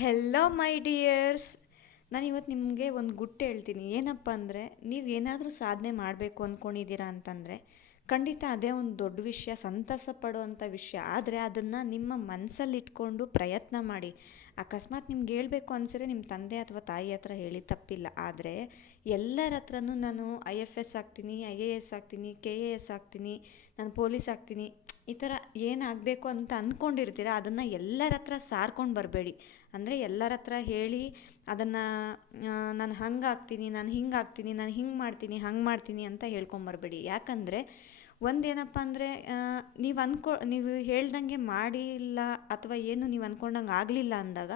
Hello ಮೈ dears. ನಾನಿವತ್ತು ನಿಮಗೆ ಒಂದು ಗುಟ್ಟು ಹೇಳ್ತೀನಿ. ಏನಪ್ಪ ಅಂದರೆ, ನೀವು ಏನಾದರೂ ಸಾಧನೆ ಮಾಡಬೇಕು ಅಂದ್ಕೊಂಡಿದ್ದೀರಾ ಅಂತಂದರೆ ಖಂಡಿತ ಅದೇ ಒಂದು ದೊಡ್ಡ ವಿಷಯ, ಸಂತಸ ಪಡುವಂಥ ವಿಷಯ. ಆದರೆ ಅದನ್ನು ನಿಮ್ಮ ಮನಸ್ಸಲ್ಲಿಟ್ಕೊಂಡು ಪ್ರಯತ್ನ ಮಾಡಿ. ಅಕಸ್ಮಾತ್ ನಿಮ್ಗೆ ಹೇಳಬೇಕು ಅನಿಸಿದ್ರೆ ನಿಮ್ಮ ತಂದೆ ಅಥವಾ ತಾಯಿ ಹತ್ರ ಹೇಳಿ ತಪ್ಪಿಲ್ಲ. ಆದರೆ ಎಲ್ಲರ ಹತ್ರನೂ ನಾನು IFS ಆಗ್ತೀನಿ, IAS ಆಗ್ತೀನಿ, KAS ಆಗ್ತೀನಿ, ನಾನು ಪೊಲೀಸ್ ಆಗ್ತೀನಿ, ಈ ಥರ ಏನಾಗಬೇಕು ಅಂತ ಅಂದ್ಕೊಂಡಿರ್ತೀರ ಅದನ್ನು ಎಲ್ಲರ ಹತ್ರ ಸಾರ್ಕೊಂಡು ಬರಬೇಡಿ. ಅಂದರೆ ಎಲ್ಲರ ಹತ್ರ ಹೇಳಿ ಅದನ್ನು ನಾನು ಹಂಗಾಗ್ತೀನಿ, ನಾನು ಹಿಂಗಾಗ್ತೀನಿ, ನಾನು ಹಿಂಗೆ ಮಾಡ್ತೀನಿ, ಹಂಗೆ ಮಾಡ್ತೀನಿ ಅಂತ ಹೇಳ್ಕೊಂಬರ್ಬೇಡಿ. ಯಾಕಂದರೆ ಒಂದೇನಪ್ಪ ಅಂದರೆ, ನೀವು ಹೇಳ್ದಂಗೆ ಮಾಡಿಲ್ಲ ಅಥವಾ ಏನು ನೀವು ಅಂದ್ಕೊಂಡಂಗೆ ಆಗಲಿಲ್ಲ ಅಂದಾಗ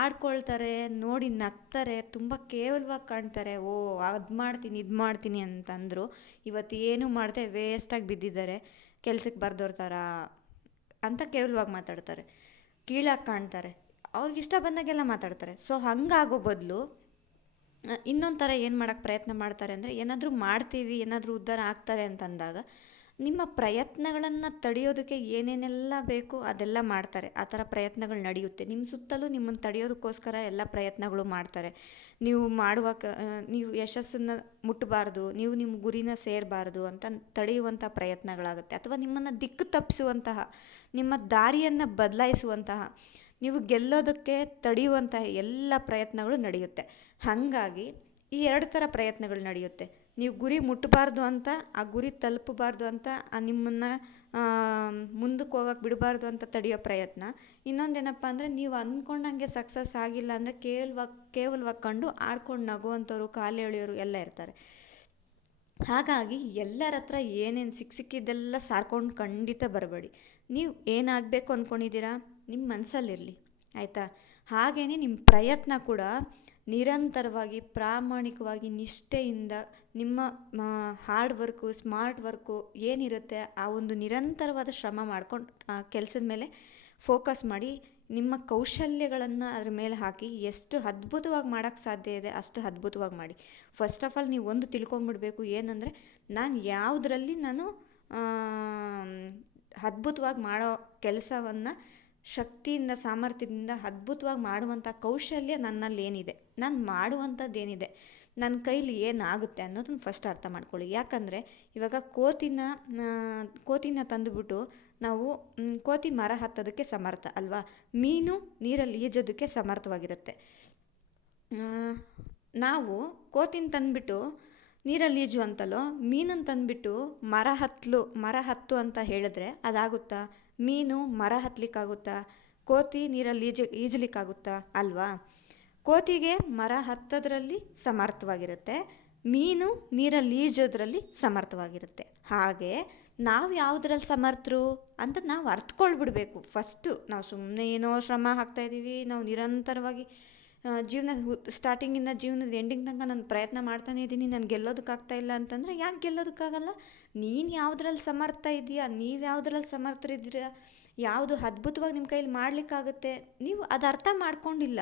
ಆಡ್ಕೊಳ್ತಾರೆ, ನೋಡಿ ನಗ್ತಾರೆ, ತುಂಬ ಕೇವಲವಾಗಿ ಕಾಣ್ತಾರೆ. ಓ, ಅದು ಮಾಡ್ತೀನಿ, ಇದು ಮಾಡ್ತೀನಿ ಅಂತಂದರು. ಇವತ್ತು ಏನು ಮಾಡದೆ ವೇಸ್ಟಾಗಿ ಬಿದ್ದಿದ್ದಾರೆ, ಕೆಲ್ಸಕ್ಕೆ ಬರ್ದೋರ್ ಥರ ಅಂತ ಕೇವಲವಾಗಿ ಮಾತಾಡ್ತಾರೆ, ಕೀಳಾಗಿ ಕಾಣ್ತಾರೆ, ಅವ್ರಿಗೆ ಇಷ್ಟ ಬಂದಾಗೆಲ್ಲ ಮಾತಾಡ್ತಾರೆ. ಸೊ ಹಂಗಾಗೋ ಬದಲು ಇನ್ನೊಂದು ಥರ ಏನು ಮಾಡೋಕ್ಕೆ ಪ್ರಯತ್ನ ಮಾಡ್ತಾರೆ ಅಂದರೆ, ಏನಾದರೂ ಮಾಡ್ತೀವಿ, ಏನಾದರೂ ಉದ್ಧಾರ ಆಗ್ತಾರೆ ಅಂತಂದಾಗ ನಿಮ್ಮ ಪ್ರಯತ್ನಗಳನ್ನು ತಡೆಯೋದಕ್ಕೆ ಏನೇನೆಲ್ಲ ಬೇಕು ಅದೆಲ್ಲ ಮಾಡ್ತಾರೆ. ಆ ಥರ ಪ್ರಯತ್ನಗಳು ನಡೆಯುತ್ತೆ. ನಿಮ್ಮ ಸುತ್ತಲೂ ನಿಮ್ಮನ್ನು ತಡೆಯೋದಕ್ಕೋಸ್ಕರ ಎಲ್ಲ ಪ್ರಯತ್ನಗಳು ಮಾಡ್ತಾರೆ. ನೀವು ಯಶಸ್ಸನ್ನು ಮುಟ್ಟಬಾರ್ದು, ನೀವು ನಿಮ್ಮ ಗುರಿನ ಸೇರಬಾರ್ದು ಅಂತ ತಡೆಯುವಂಥ ಪ್ರಯತ್ನಗಳಾಗುತ್ತೆ. ಅಥವಾ ನಿಮ್ಮನ್ನು ದಿಕ್ಕು ತಪ್ಪಿಸುವಂತಹ, ನಿಮ್ಮ ದಾರಿಯನ್ನು ಬದಲಾಯಿಸುವಂತಹ, ನೀವು ಗೆಲ್ಲೋದಕ್ಕೆ ತಡೆಯುವಂತಹ ಎಲ್ಲ ಪ್ರಯತ್ನಗಳು ನಡೆಯುತ್ತೆ. ಹಾಗಾಗಿ ಈ ಎರಡು ಥರ ಪ್ರಯತ್ನಗಳು ನಡೆಯುತ್ತೆ. ನೀವು ಗುರಿ ಮುಟ್ಟಬಾರ್ದು ಅಂತ, ಆ ಗುರಿ ತಲುಪಬಾರ್ದು ಅಂತ, ನಿಮ್ಮನ್ನು ಮುಂದಕ್ಕೆ ಹೋಗೋಕ್ಕೆ ಬಿಡಬಾರ್ದು ಅಂತ ತಡೆಯೋ ಪ್ರಯತ್ನ. ಇನ್ನೊಂದೇನಪ್ಪ ಅಂದರೆ, ನೀವು ಅಂದ್ಕೊಂಡಂಗೆ ಸಕ್ಸಸ್ ಆಗಿಲ್ಲ ಅಂದರೆ ಕೇವಲವಾಗಿ ಕಂಡು ಆಡ್ಕೊಂಡು ನಗುವಂಥವ್ರು, ಕಾಲು ಎಳೆಯೋರು ಎಲ್ಲ ಇರ್ತಾರೆ. ಹಾಗಾಗಿ ಎಲ್ಲರ ಹತ್ರ ಏನೇನು ಸಿಕ್ಕಿದ್ದೆಲ್ಲ ಸಾರ್ಕೊಂಡು ಖಂಡಿತ ಬರಬೇಡಿ. ನೀವು ಏನಾಗಬೇಕು ಅಂದ್ಕೊಂಡಿದ್ದೀರಾ ನಿಮ್ಮ ಮನಸ್ಸಲ್ಲಿರಲಿ, ಆಯಿತಾ? ಹಾಗೆಯೇ ನಿಮ್ಮ ಪ್ರಯತ್ನ ಕೂಡ ನಿರಂತರವಾಗಿ, ಪ್ರಾಮಾಣಿಕವಾಗಿ, ನಿಷ್ಠೆಯಿಂದ ನಿಮ್ಮ ಹಾರ್ಡ್ ವರ್ಕು, ಸ್ಮಾರ್ಟ್ ವರ್ಕು ಏನಿರುತ್ತೆ ಆ ಒಂದು ನಿರಂತರವಾದ ಶ್ರಮ ಮಾಡ್ಕೊಂಡು ಆ ಕೆಲಸದ ಮೇಲೆ ಫೋಕಸ್ ಮಾಡಿ, ನಿಮ್ಮ ಕೌಶಲ್ಯಗಳನ್ನು ಅದ್ರ ಮೇಲೆ ಹಾಕಿ ಎಷ್ಟು ಅದ್ಭುತವಾಗಿ ಮಾಡೋಕ್ಕೆ ಸಾಧ್ಯ ಇದೆ ಅಷ್ಟು ಅದ್ಭುತವಾಗಿ ಮಾಡಿ. ಫಸ್ಟ್ ಆಫ್ ಆಲ್ ನೀವು ಒಂದು ತಿಳ್ಕೊಂಬಿಡ್ಬೇಕು, ಏನಂದರೆ ನಾನು ಅದ್ಭುತವಾಗಿ ಮಾಡೋ ಕೆಲಸವನ್ನು ಶಕ್ತಿಯಿಂದ, ಸಾಮರ್ಥ್ಯದಿಂದ ಅದ್ಭುತವಾಗಿ ಮಾಡುವಂಥ ಕೌಶಲ್ಯ ನನ್ನಲ್ಲಿ ಏನಿದೆ, ನಾನು ಮಾಡುವಂಥದ್ದೇನಿದೆ, ನನ್ನ ಕೈಲಿ ಏನಾಗುತ್ತೆ ಅನ್ನೋದನ್ನು ಫಸ್ಟ್ ಅರ್ಥ ಮಾಡ್ಕೊಳ್ಳಿ. ಯಾಕಂದರೆ ಇವಾಗ ಕೋತಿನ ತಂದುಬಿಟ್ಟು ನಾವು ಕೋತಿ ಮರ ಹತ್ತೋದಕ್ಕೆ ಸಮರ್ಥ ಅಲ್ವಾ? ಮೀನು ನೀರಲ್ಲಿ ಈಜೋದಕ್ಕೆ ಸಮರ್ಥವಾಗಿರುತ್ತೆ. ನಾವು ಕೋತಿನ ತಂದುಬಿಟ್ಟು ನೀರಲ್ಲಿ ಈಜು ಅಂತಲೋ, ಮೀನನ್ನು ತಂದುಬಿಟ್ಟು ಮರ ಹತ್ತು ಅಂತ ಹೇಳಿದ್ರೆ ಅದಾಗುತ್ತಾ? ಮೀನು ಮರ ಹತ್ತಲಿಕ್ಕಾಗುತ್ತಾ? ಕೋತಿ ನೀರಲ್ಲಿ ಈಜಲಿಕ್ಕಾಗುತ್ತಾ? ಅಲ್ವಾ? ಕೋತಿಗೆ ಮರ ಹತ್ತೋದ್ರಲ್ಲಿ ಸಮರ್ಥವಾಗಿರುತ್ತೆ, ಮೀನು ನೀರಲ್ಲಿ ಈಜೋದ್ರಲ್ಲಿ ಸಮರ್ಥವಾಗಿರುತ್ತೆ. ಹಾಗೆ ನಾವು ಯಾವುದ್ರಲ್ಲಿ ಸಮರ್ಥರು ಅಂತ ನಾವು ಅರ್ಥಕೊಳ್ಬಿಡ್ಬೇಕು. ಫಸ್ಟು ನಾವು ಸುಮ್ಮನೆ ಏನೋ ಶ್ರಮ ಹಾಕ್ತಾಯಿದ್ದೀವಿ, ನಾವು ನಿರಂತರವಾಗಿ ಸ್ಟಾರ್ಟಿಂಗಿಂದ ಜೀವನದ ಎಂಡಿಂಗ್ ತನಕ ನಾನು ಪ್ರಯತ್ನ ಮಾಡ್ತಾನೇ ಇದ್ದೀನಿ, ನಾನು ಗೆಲ್ಲೋದಕ್ಕಾಗ್ತಾ ಇಲ್ಲ ಅಂತಂದರೆ ಯಾಕೆ ಗೆಲ್ಲೋದಕ್ಕಾಗಲ್ಲ? ನೀನು ಯಾವುದ್ರಲ್ಲಿ ಸಮರ್ಥ ಇದೆಯಾ, ನೀವು ಯಾವುದ್ರಲ್ಲಿ ಸಮರ್ಥರಿದ್ದೀರಾ, ಯಾವುದು ಅದ್ಭುತವಾಗಿ ನಿಮ್ಮ ಕೈಲಿ ಮಾಡಲಿಕ್ಕಾಗುತ್ತೆ, ನೀವು ಅದು ಅರ್ಥ ಮಾಡ್ಕೊಂಡಿಲ್ಲ.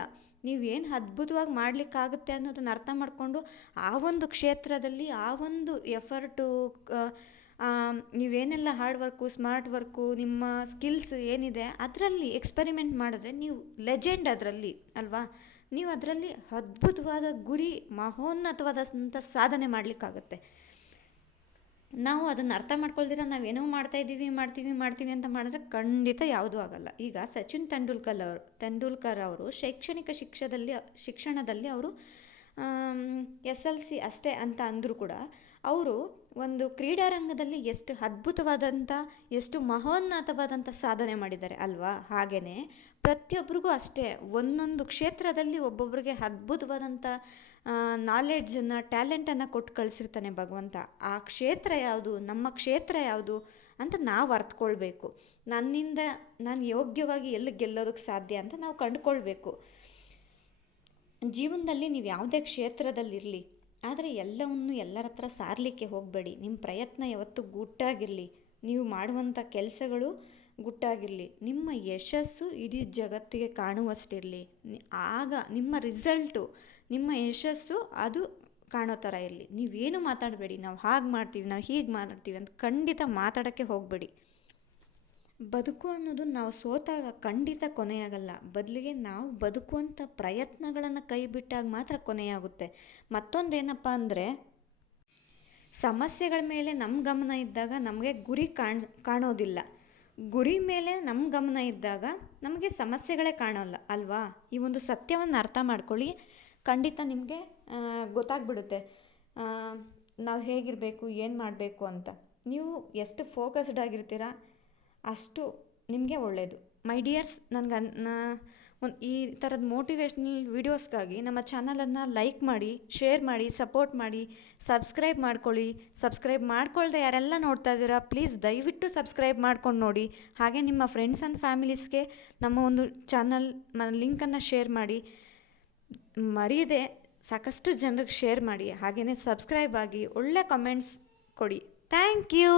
ನೀವು ಏನು ಅದ್ಭುತವಾಗಿ ಮಾಡಲಿಕ್ಕಾಗುತ್ತೆ ಅನ್ನೋದನ್ನು ಅರ್ಥ ಮಾಡಿಕೊಂಡು ಆ ಒಂದು ಕ್ಷೇತ್ರದಲ್ಲಿ ಆ ಒಂದು ಎಫರ್ಟು, ನೀವೇನೆಲ್ಲ ಹಾರ್ಡ್ ವರ್ಕು, ಸ್ಮಾರ್ಟ್ ವರ್ಕು, ನಿಮ್ಮ ಸ್ಕಿಲ್ಸ್ ಏನಿದೆ ಅದರಲ್ಲಿ ಎಕ್ಸ್ಪೆರಿಮೆಂಟ್ ಮಾಡಿದ್ರೆ ನೀವು ಲೆಜೆಂಡ್ ಅದರಲ್ಲಿ ಅಲ್ವಾ? ನೀವು ಅದರಲ್ಲಿ ಅದ್ಭುತವಾದ ಗುರಿ, ಮಹೋನ್ನತವಾದಂಥ ಸಾಧನೆ ಮಾಡಲಿಕ್ಕಾಗತ್ತೆ. ನಾವು ಅದನ್ನು ಅರ್ಥ ಮಾಡ್ಕೊಳ್ದಿರ ನಾವೇನೋ ಮಾಡ್ತೀವಿ ಅಂತ ಮಾಡಿದ್ರೆ ಖಂಡಿತ ಯಾವುದೂ ಆಗಲ್ಲ. ಈಗ ಸಚಿನ್ ತೆಂಡೂಲ್ಕರ್ ಅವರು ಶೈಕ್ಷಣಿಕ ಶಿಕ್ಷಣದಲ್ಲಿ ಅವರು SLC ಅಷ್ಟೇ ಅಂತ ಅಂದರೂ ಕೂಡ ಅವರು ಒಂದು ಕ್ರೀಡಾರಂಗದಲ್ಲಿ ಎಷ್ಟು ಅದ್ಭುತವಾದಂಥ, ಎಷ್ಟು ಮಹೋನ್ನತವಾದಂಥ ಸಾಧನೆ ಮಾಡಿದ್ದಾರೆ ಅಲ್ವಾ? ಹಾಗೆಯೇ ಪ್ರತಿಯೊಬ್ಬರಿಗೂ ಅಷ್ಟೇ ಒಂದೊಂದು ಕ್ಷೇತ್ರದಲ್ಲಿ ಒಬ್ಬೊಬ್ಬರಿಗೆ ಅದ್ಭುತವಾದಂಥ ನಾಲೆಡ್ಜನ್ನು, ಟ್ಯಾಲೆಂಟನ್ನು ಕೊಟ್ಟು ಕಳಿಸಿರ್ತಾನೆ ಭಗವಂತ. ಆ ಕ್ಷೇತ್ರ ಯಾವುದು, ನಮ್ಮ ಕ್ಷೇತ್ರ ಯಾವುದು ಅಂತ ನಾವು ಅರ್ಥಕೊಳ್ಬೇಕು. ನಾನು ಯೋಗ್ಯವಾಗಿ ಎಲ್ಲಿ ಗೆಲ್ಲೋದಕ್ಕೆ ಸಾಧ್ಯ ಅಂತ ನಾವು ಕಂಡುಕೊಳ್ಬೇಕು. ಜೀವನದಲ್ಲಿ ನೀವು ಯಾವುದೇ ಕ್ಷೇತ್ರದಲ್ಲಿರಲಿ, ಆದರೆ ಎಲ್ಲವನ್ನು ಎಲ್ಲರ ಹತ್ರ ಸಾರಲಿಕ್ಕೆ ಹೋಗಬೇಡಿ. ನಿಮ್ಮ ಪ್ರಯತ್ನ ಯಾವತ್ತೂ ಗುಟ್ಟಾಗಿರಲಿ, ನೀವು ಮಾಡುವಂಥ ಕೆಲಸಗಳು ಗುಟ್ಟಾಗಿರಲಿ, ನಿಮ್ಮ ಯಶಸ್ಸು ಇಡೀ ಜಗತ್ತಿಗೆ ಕಾಣುವಷ್ಟಿರಲಿ. ಆಗ ನಿಮ್ಮ ರಿಸಲ್ಟು, ನಿಮ್ಮ ಯಶಸ್ಸು ಅದು ಕಾಣೋ ಥರ ಇರಲಿ. ನೀವೇನು ಮಾತಾಡಬೇಡಿ, ನಾವು ಹಾಗೆ ಮಾಡ್ತೀವಿ, ನಾವು ಹೀಗೆ ಮಾಡ್ತೀವಿ ಅಂತ ಖಂಡಿತ ಮಾತಾಡೋಕ್ಕೆ ಹೋಗಬೇಡಿ. ಬದುಕು ಅನ್ನೋದು ನಾವು ಸೋತಾಗ ಖಂಡಿತ ಕೊನೆಯಾಗಲ್ಲ, ಬದಲಿಗೆ ನಾವು ಬದುಕುವಂಥ ಪ್ರಯತ್ನಗಳನ್ನು ಕೈ ಬಿಟ್ಟಾಗ ಮಾತ್ರ ಕೊನೆಯಾಗುತ್ತೆ. ಮತ್ತೊಂದೇನಪ್ಪ ಅಂದರೆ, ಸಮಸ್ಯೆಗಳ ಮೇಲೆ ನಮ್ಮ ಗಮನ ಇದ್ದಾಗ ನಮಗೆ ಗುರಿ ಕಾಣೋದಿಲ್ಲ, ಗುರಿ ಮೇಲೆ ನಮ್ಮ ಗಮನ ಇದ್ದಾಗ ನಮಗೆ ಸಮಸ್ಯೆಗಳೇ ಕಾಣೋಲ್ಲ ಅಲ್ವಾ? ಈ ಒಂದು ಸತ್ಯವನ್ನು ಅರ್ಥ ಮಾಡ್ಕೊಳ್ಳಿ, ಖಂಡಿತ ನಿಮಗೆ ಗೊತ್ತಾಗ್ಬಿಡುತ್ತೆ ನಾವು ಹೇಗಿರಬೇಕು, ಏನು ಮಾಡಬೇಕು ಅಂತ. ನೀವು ಎಷ್ಟು ಫೋಕಸ್ಡ್ ಆಗಿರ್ತೀರ ಅಷ್ಟು ನಿಮಗೆ ಒಳ್ಳೆಯದು. ಮೈ ಡಿಯರ್ಸ್, ಒಂದು ಈ ಥರದ ಮೋಟಿವೇಶ್ನಲ್ ವೀಡಿಯೋಸ್ಗಾಗಿ ನಮ್ಮ ಚಾನಲನ್ನು ಲೈಕ್ ಮಾಡಿ, ಶೇರ್ ಮಾಡಿ, ಸಪೋರ್ಟ್ ಮಾಡಿ, ಸಬ್ಸ್ಕ್ರೈಬ್ ಮಾಡ್ಕೊಳ್ಳಿ. ಸಬ್ಸ್ಕ್ರೈಬ್ ಮಾಡ್ಕೊಳ್ದೆ ಯಾರೆಲ್ಲ ನೋಡ್ತಾ ಇದ್ದೀರಾ, ಪ್ಲೀಸ್ ದಯವಿಟ್ಟು ಸಬ್ಸ್ಕ್ರೈಬ್ ಮಾಡ್ಕೊಂಡು ನೋಡಿ. ಹಾಗೆ ನಿಮ್ಮ ಫ್ರೆಂಡ್ಸ್ ಆ್ಯಂಡ್ ಫ್ಯಾಮಿಲೀಸ್ಗೆ ನಮ್ಮ ಒಂದು ಚಾನಲ್ ಲಿಂಕನ್ನು ಶೇರ್ ಮಾಡಿ. ಮರೀದೆ ಸಾಕಷ್ಟು ಜನರಿಗೆ ಶೇರ್ ಮಾಡಿ. ಹಾಗೆಯೇ ಸಬ್ಸ್ಕ್ರೈಬ್ ಆಗಿ ಒಳ್ಳೆ ಕಮೆಂಟ್ಸ್ ಕೊಡಿ. Thank you.